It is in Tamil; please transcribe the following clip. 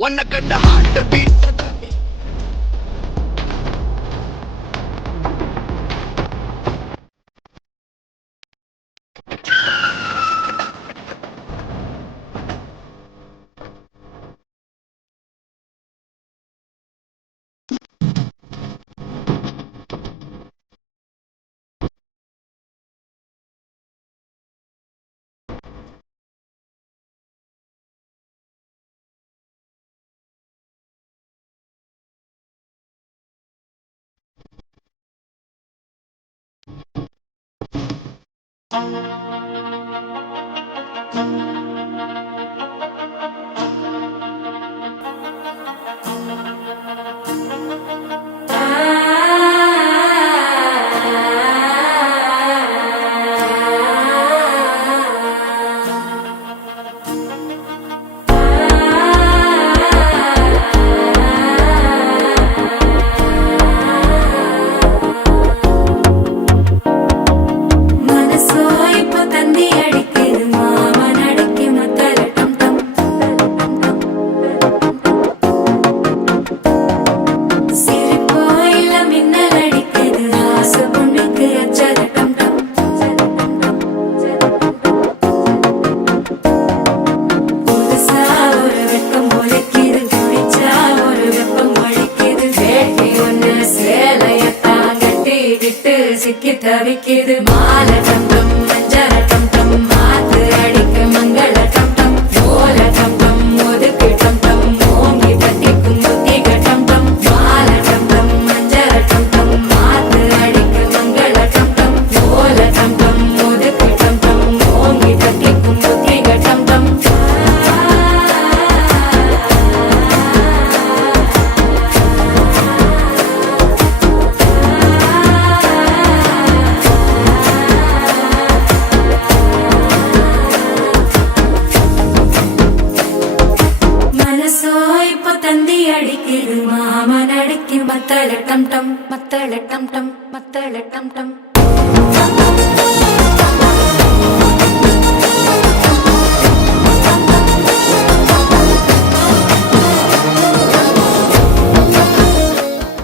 உன்னை கண்ட ஹார்ட் பீட் சிக்கி தவிக்குது மாலை டம்டம் மஞ்சள் டம்டம் மாத்து அடிக்க மங்கள டம்டம் ஓல டம்டம் ஒதுக்கு டம்டம் ஓங்கி தட்டிக்கும் புத்திக டம்டம் மாலை டம்டம் மஞ்சள் டம்டம் மாத்து அடிக்க மங்கள டம்டம் ஓல டம்டம் ஒதுக்கு டம்டம் ஓங்கி தட்டிக்கும் புத்திக டம்டம் அடிக்குது மாமன் அடிக்கு மத்தள டம் டம் மத்தள டம் டம் மத்தள டம் டம்